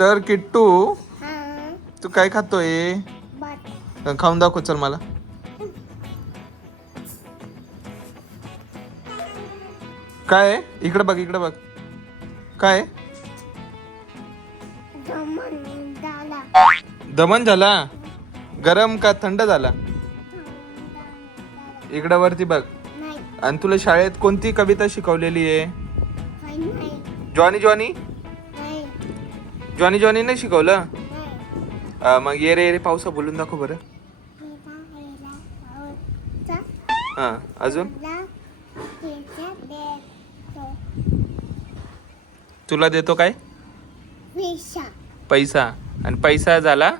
तर किट्टू तू काय खातोय? खाऊन दाखव चल मला. काय? इकडे बघ इकडे बघ. काय? दमन झाला. गरम का थंड झाला? इकडे वरती बघ. आणि तुला शाळेत कोणती कविता शिकवलेली आहे? जॉनी जॉनी जॉनी जॉनी नाही शिकवलं? अं, मग ये रे ये रे पावसा बोलून दाखव बरं. हा अजून? तुला देतो काय? पैसा. आणि पैसा झाला?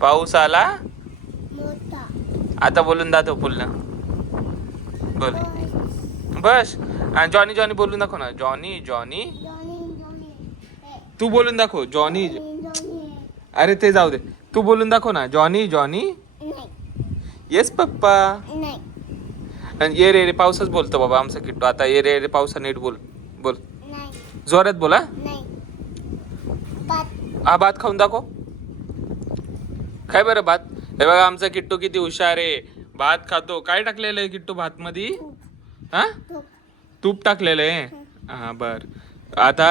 पाऊस आला आता बोलून दाखव पुन्हा बोल. बस. आणि जॉनी जॉनी बोलून दाखव ना. जॉनी जॉनी तू बोलून दाखव जॉनी अरे ते जाऊ दे. तू बोलून दाखव ना जॉनी जॉनी? नाही. Yes papa. नाही. आणि ये रे रे पावसाच बोलतो बाबा आमचा किट्टू. आता ये रे रे पावसा नीट बोल बोल. नाही. जोरात बोला हा. भात खाऊन दाखव. काय बरं भात. हे बघा आमचा किट्टू किती हुशार आहे. भात खातो. काय टाकलेलं आहे किट्टू भात मध्ये हा? तूप. टाकलेलं आहे. हा बर. आता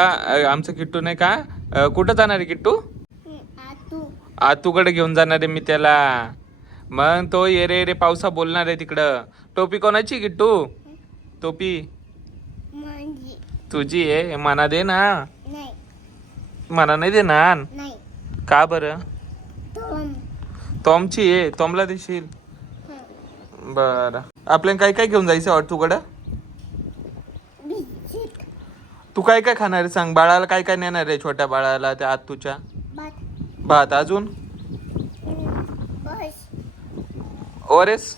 आमचं किट्टू नाही का? कुठं जाणार आहे किट्टू? आतू. आतूकडे घेऊन जाणार आहे मी त्याला. मग तो ये रे रे पावसा बोलणार आहे तिकडं. टोपी कोणाची किट्टू? टोपी. तुझी आहे? मना दे ना. नाही. मना नाही देणार? नाही. का बरं? तोमची आहे. तोमला देशील? बरं. आपल्याला काय काय घेऊन जायचं बिस्किट तू काय काय खाणार आहे? सांग. बाळाला काय काय नेणार आहे छोट्या बाळाला त्या आतूच्या? भात. अजून? ओरेस.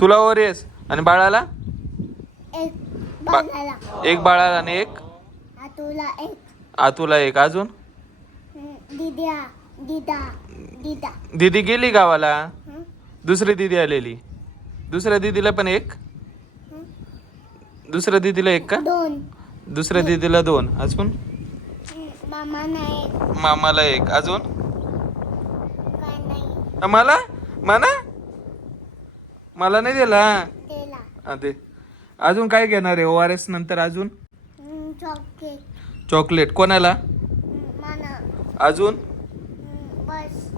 तुला ओरेस. आणि बाळाला? एक बाळाला. एक बाळाला आणि एक? आतूला एक. आतूला एक. अजून? दिद्या दिदा दिदा. दीदी गेली गावाला? दुसरी दीदी आलेली. दुसऱ्या दीदीला पण एक? दुसऱ्या दीदीला एक का? दोन. दुसऱ्या दीदीला दोन. अजून? मामा नाही. मामाला एक. अजून? काय नाही. अ, मला? मला? मला नाही दिला? दे. अजून काय घेणार आहे? ओ आर एस नंतर अजून? चॉकलेट चॉकलेट कोणाला? माना अजून? बस.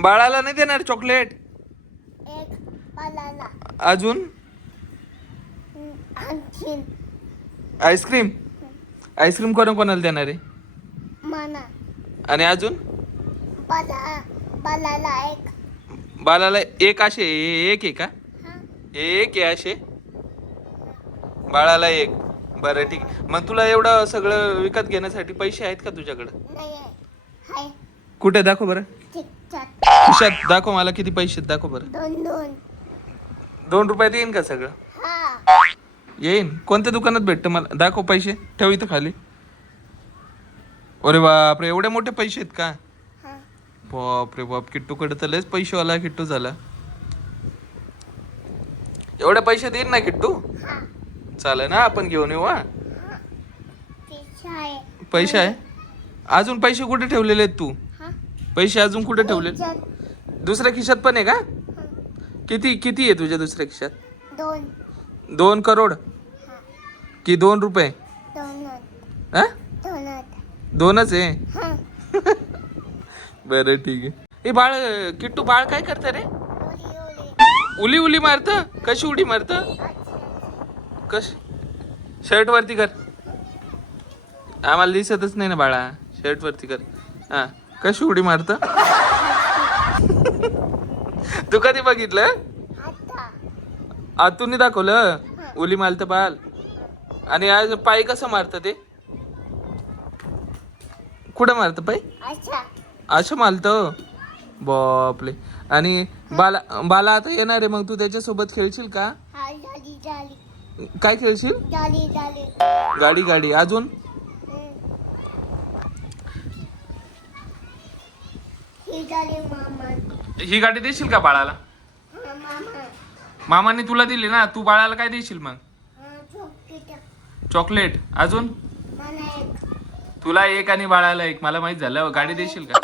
बाळाला नाही देणार चॉकलेट एक अजून? आणखीन. आईस्क्रीम? आईस्क्रीम कोणा कोणाला देणार आहे? माना. आणि अजून? बाला बाळाला एक. असे एक आहे का? हा. एक आहे असे? बाळाला एक. बरं ठीक आहे. मग तुला एवढं सगळं विकत घेण्यासाठी पैसे आहेत का तुझ्याकडं? नाही आहे. हाय. कुठे दाखव बरं. ठीक ठाक खिशात दाखव मला किती पैसे आहेत, दाखव बरं. दोन दोन. दोन रुपयात येईन का सगळं? हा. येईन. कोणत्या दुकानात भेटतं मला? दाखव पैसे. ठेव इथं खाली. अरे बापरे एवढे मोठे पैसे आहेत का? हा. बापरे बाप. किट्टूकडे तर लयच पैसेवाला किट्टू झाला. एवढे पैसे देईन ना किट्टू? हा. चालेल ना आपण घेऊन येऊ हा. पैसे आहे. अजून पैसे कुठे ठेवलेले आहेत तू? पैसे अजून कुठे ठेवले दुसऱ्या खिशात पण आहे का. किती किती आहे तुझ्या दुसऱ्या खिशात? दोन. दोन करोड? की दोन रुपये? दोनच. हा दोनच आहे? हा. बरं ठीक आहे. हे बाळ किट्टू बाळ काय करतं रे? उली उली मारत? कशी उडी मारत? कश? शर्ट वरती कर. आम्हाला दिसतच नाही ना बाळा. शर्ट वरती कर. हा. कशी उडी मारत? तू कधी बघितलं? आतून दाखवलं? उली मारत बाल. आणि आज पाय कसं मारतं ते? कुठं मारतं पाय? असं मारतं? बापले आणि बाला बाला आता येणार आहे मग तू त्याच्यासोबत खेळशील का? हा काय खेळशील? गाडी गाडी. अजून? हं. गाडी देशील का बाळाला? मामाने तुला दिली ना तू बाळाला काय देशील मग? हा चॉकलेट. अजून? तुला एक आणि बाळाला एक. मला माहीत झालं गाडी देशील का?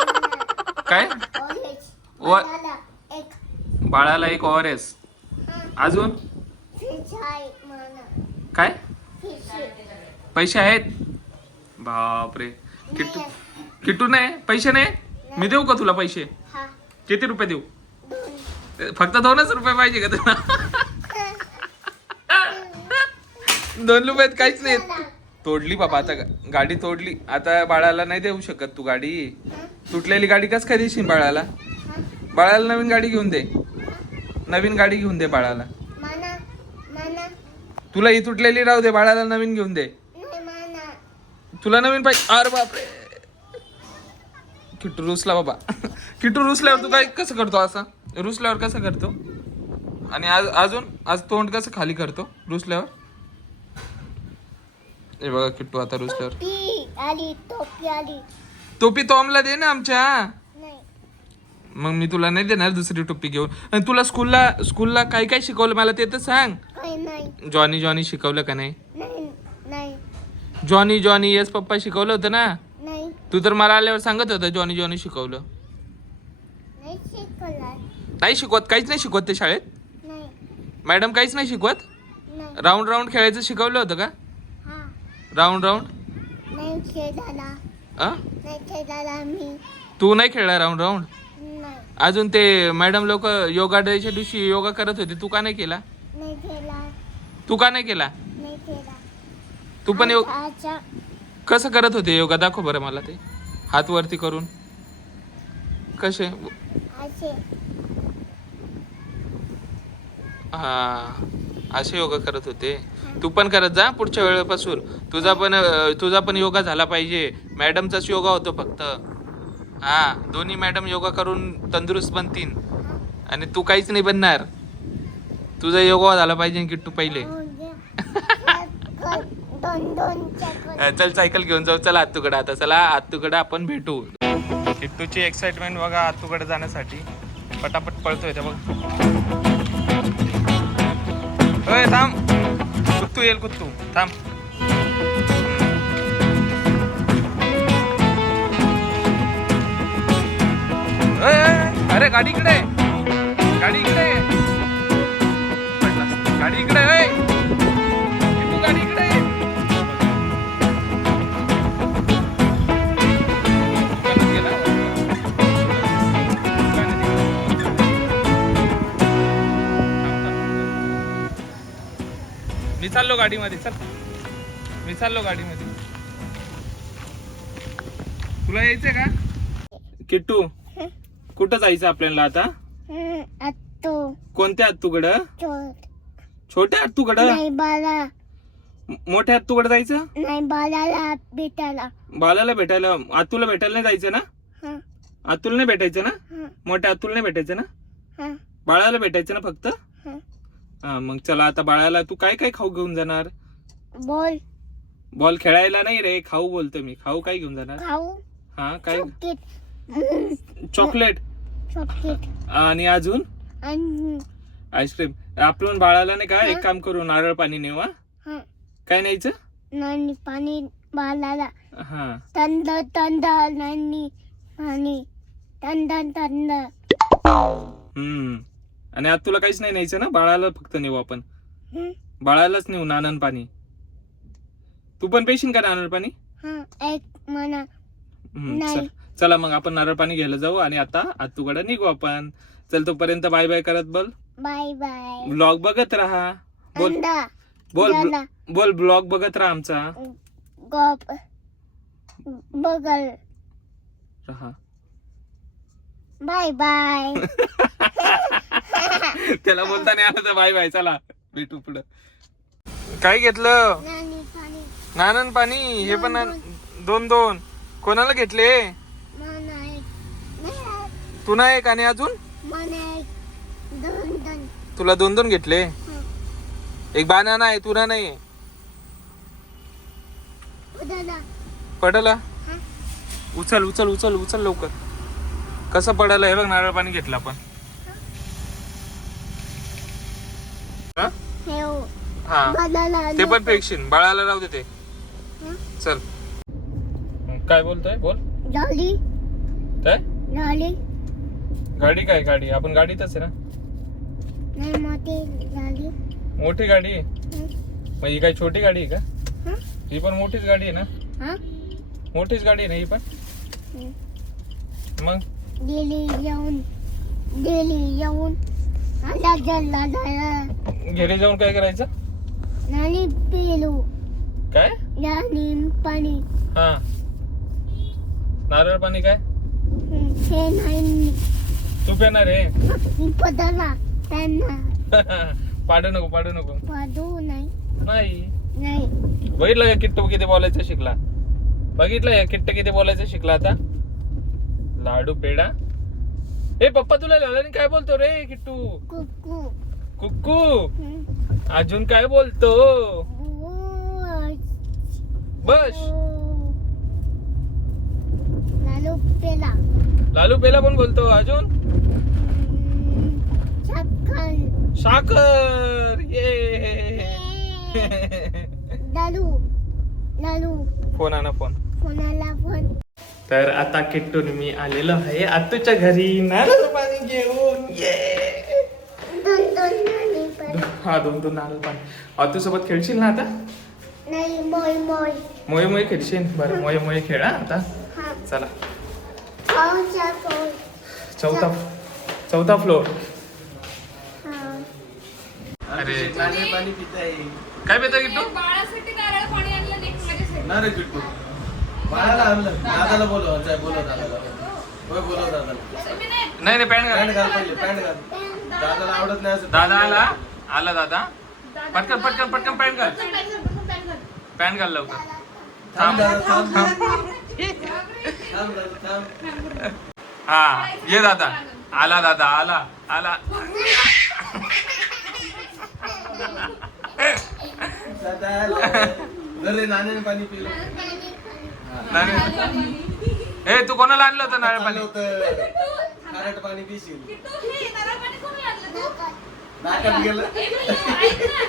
काय? बाळाला एक ओआर एस. अजून? काय? पैसे आहेत? बापरे. किट्टू किट्टू नाही पैसे नाही? मी देऊ का तुला पैसे? हा. किती रुपये देऊ? फक्त दोनच रुपये पाहिजे का तुला? दोन रुपयात काहीच नाही तोडली बाबा आता गाडी तोडली. आता बाळाला नाही देऊ शकत तू गाडी. तुटलेली गाडी कस काय देशील बाळाला? बाळाला नवीन गाडी घेऊन दे. नवीन गाडी घेऊन दे बाळाला. तुला ही तुटलेली राहू दे बाळाला नवीन घेऊन दे. तुला नवीन पाहिजे. अरे बापरे. किट्टू रुसला बाबा. किट्टू रुसल्यावर तू काय कसं करतो असं? रुसल्यावर कसं करतो? आणि आज अजून? आज तोंड कसं खाली करतो? रुसल्यावर? हे बघा किट्टू आता रुसल्यावर. टोपी आली टोपी आली. टोपी तोमला दे ना आमच्या. नाही. मग मी तुला नाही देणार दुसरी टोपी घेऊन. आणि तुला स्कूलला स्कूलला काय काय शिकवलं मला ते तर सांग. जॉनी जॉनी शिकवलं का नाही. जॉनी जॉनी येस पप्पा शिकवलं होतं ना? तू तर मला आल्यावर सांगत होता जॉनी जॉनी शिकवलं. नाही शिकवला. नाही शिकवत काहीच नाही शिकवत ते शाळेत? नाही. मॅडम काहीच नाही शिकवत? नाही. राऊंड राऊंड खेळायचं शिकवलं होतं का? हा. Round round? नाही नाही मी. तू नाही खेळला राऊंड राऊंड? नाही. अजून ते मॅडम लोक योगा डेच्या दिवशी योगा करत होते तू का नाही केला? तू का नाही केला? तू पण योग कसं करत होते? योगा दाखव बरं मला ते. हात वरती करून. कसे? असे. हा असे योगा करत होते. तू पण करत जा पुढच्या वेळेपासून. तुझा पण तुझा पण योगा झाला पाहिजे. मॅडमचाच योगा होतो फक्त. हा दोन्ही मॅडम योगा करून तंदुरुस्त बनतील. आणि तू काहीच नाही बनणार. तुझा योगा झाला पाहिजे किट्टू पहिले दोन दोन चक्कर अं, चल सायकल घेऊन जाऊ. चला आत्तूकडे आता. चला आत्तूकडे आपण भेटू. किट्टूची एक्साइटमेंट बघा आत्तूकडे जाण्यासाठी. पटापट पळतोय त्या बघ. ओय थांब. कुत्तू येईल कुत्तू. थांब. अरे गाडी इकडे. आहे. गाडी इकडे. गाडी इकडे चाललो गाडीमध्ये चल. मी चाललो गाडीमध्ये. तुला यायचंय का? किट्टू कुठं जायचं आपल्याला आता? कोणत्या हत्तूकडं चोट छोट्या बाला. मोठ्या हत्तूकडं जायचं? नाही बालाला भेटायला. बालाला भेटायला आतूला भेटायला नाही जायचं ना? आतुल नाही भेटायचं ना? मोठ्या आतुल नाही भेटायचं ना? हा. बाळाला भेटायचं ना फक्त? हा मग चला आता बाळाला तू काय काय खाऊ घेऊन जाणार? बोल. बॉल खेळायला नाही रे खाऊ बोलतो मी. खाऊ काय घेऊन जाणार? खाऊ. हा काय? चॉकलेट. चॉकलेट. चॉकलेट. आणि अजून? आणि आईस्क्रीम. आपण बाळाला नाही का एक काम करू नारळ पाणी नेऊ हा? हा. काय न्यायचं? नानी पाणी बालाला हा. थंड थंड नानी पाणी. थंड थंड हम्म. आणि आता तुला काहीच नाही न्यायचं ना? बाळाला फक्त नेऊ आपण? बाळालाच नेऊ नानन पाणी. तू पण पेशील का नारळ पाणी? हा एक म्हणा. हम्म, नाही. चल. चला मग आपण नारळ पाणी घ्यायला जाऊ आणि आता आतूकडे निघू आपण. चल तोपर्यंत बाय बाय करत बोल. Bye bye. ब्लॉग बघत राहा. बोल. बोल. बोल ब्लॉग बघत राहा आमचा. गप. बगल राहा. Bye bye. त्याला बोलता नाही आलं तर बाय बाय चला भेटू पुढं. काय घेतलं? नानी पाणी. नानन पाणी हे पण दोन दोन. कोणाला घेतले? तू नाही एक. आणि अजून? तुला दोन दोन घेतले? हं. एक बानाना आहे तुला नाही पडला? हा. उचल उचल उचल उचल लवकर. कसं पडायला हे बघ नारळ पाणी घेतलं आपण. हा? हा. ते पण पेक्षीन. बाळाला राहू दे ते. हं? चल. काय बोलतोय? बोल. डॉली काय? डॉली गाडी काय गाडी? आपण गाडीतच आहे ना? नाही मोठी गाडी आहे? हं? मग ही काय छोटी गाडी आहे का? हं? ही पण मोठीच गाडी आहे ना? हा? मोठीच गाडी आहे ना ही पण. मग? दिली येऊन. दिली येऊन. आला जल्ला झाला घरी जाऊन काय करायचं? नानी पेलू. काय? नानी पाणी. हा. नारळ पाणी काय? नाही. तू पेणार आहे? पदाला त्यांना. पाडू नको पाडू नको. पाडू नाही. नाही. नाही. बघितलं का किट्टू किती बोलायचं शिकला? बघितलं का किट्ट किती बोलायचं शिकला आता? लाडू पेडा ए पप्पा तुला लालानी काय बोलतो रे किट्टू? कुकू. कुक्कू. अजून काय बोलतो? बस. लालू पेला लालू पेला पण बोलतो अजून? साखर. ये. लालू लालू. फोन आणा फोन. कोणाला पण तर आता किट्टून मी आलेलो आहे आतूच्या घरी. नारळ पाणी घेऊन. ये. हा दोन दोन नारळ पाणी. आतू सोबत खेळशील ना आता? नाही मोय मोय. मोये मोये खेळशील? बरं मोये मोये खेळ हा आता. हा. चला. चौथा चौथा फ्लोअर हा. अरे. काय पेता किट्टू? बाळासाठी नारळ पाणी आणलं नाही माझ्यासाठी. नारळ पिट्टू बाळाला आणलं. दादाला बोलव जाय बोलव दादाला. होय बोलव दादाला. नाही नाही पॅन्ट पॅन्ट घाल. घाल पहिले पॅन्ट घाल. दादाला आवडत नाही असं दादा आला दादा? पटकन पटकन पटकन पॅन्ट घाल. पॅन्ट घाल, लवकर. थांब. हा ये दादा. आला दादा आला आला. पाणी पिलं. ए तू कोणाला आणलं होतं नारळ पाणी? होतं. खारट पाणी पिशील. किट्टू, नारळ? नाकात गेलं ए, मी ऐक ना.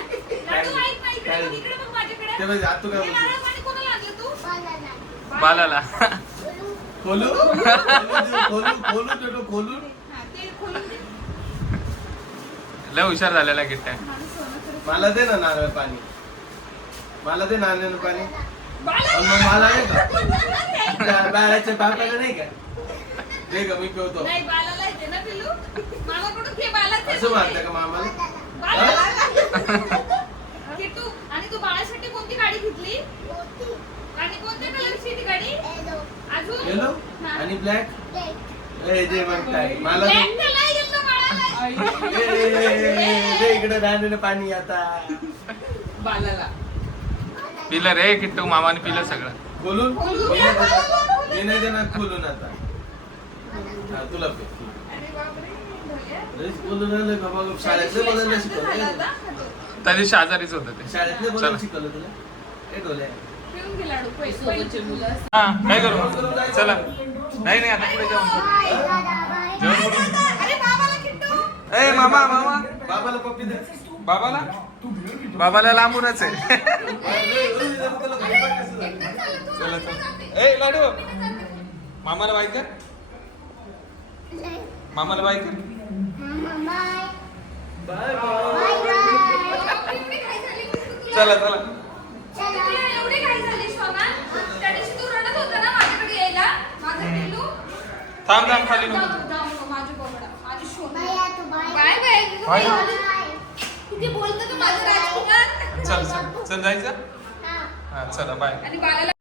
लाडू, ऐक ना, इकडे बघ, इकडे बघ माझ्याकडे. ते बघ, आतू काय बोलतो? नारळ पाणी कोणाला आणलं तू? बालाला खोलू खोलू खोलू देतो खोलून ते खोलून दे. लय हुशार झालेला खरंच. मला दे ना नारळ पाणी मला दे नाण्यानं पाणी मग मला का बाळाच्या बापाला नाही का दे का मी पिवतो नाही, बाळाला येते ना पिल्लू? मामाकडून घे, असं. मारतं का मामाला. किट्टू, आणि तू बाळासाठी कोणती गाडी घेतली? आणि कोणत्या कलरची ती गाडी? अजून? येलो हा. आणि ब्लॅक ए जे काय मला इकडे नाण्यानं पाणी आता. पिलं रे किट्टू मामाने पिलं सगळं. खोलून घे, आता. तुला पे अरे बापरे, ढोल्या. लयच बोलून राहिलं का बघ शाळेतले बोलायला शिकवलं त्या दिवशी आजारीच होत ते. हा काय करू? चला. नाही नाही आता पुढे जेवण करू जेवण करू अरे बाबाला किट्टू. ए मामा मामा. बाबाला पप्पी दे. बाबाला? बाबाला लांबूनच आहे. चला चला ए लाडू. मामाला बाय कर. मामाला बाय कर. बाय? चला चला तुला एवढी काय झाली शोभा? त्या दिवशी तू रडत होता ना माझ्याकडे यायला माझा पिल्लू थांब थांब खाली नको जाऊ, जाऊ नको, माझी बोबडा, माझी शोभा. बाय बाय बाय तुझं बाय. काय? किती बोलतो तू माझं राजकुमार चल चल चल जायचं हा चला बाय आणि बाळाला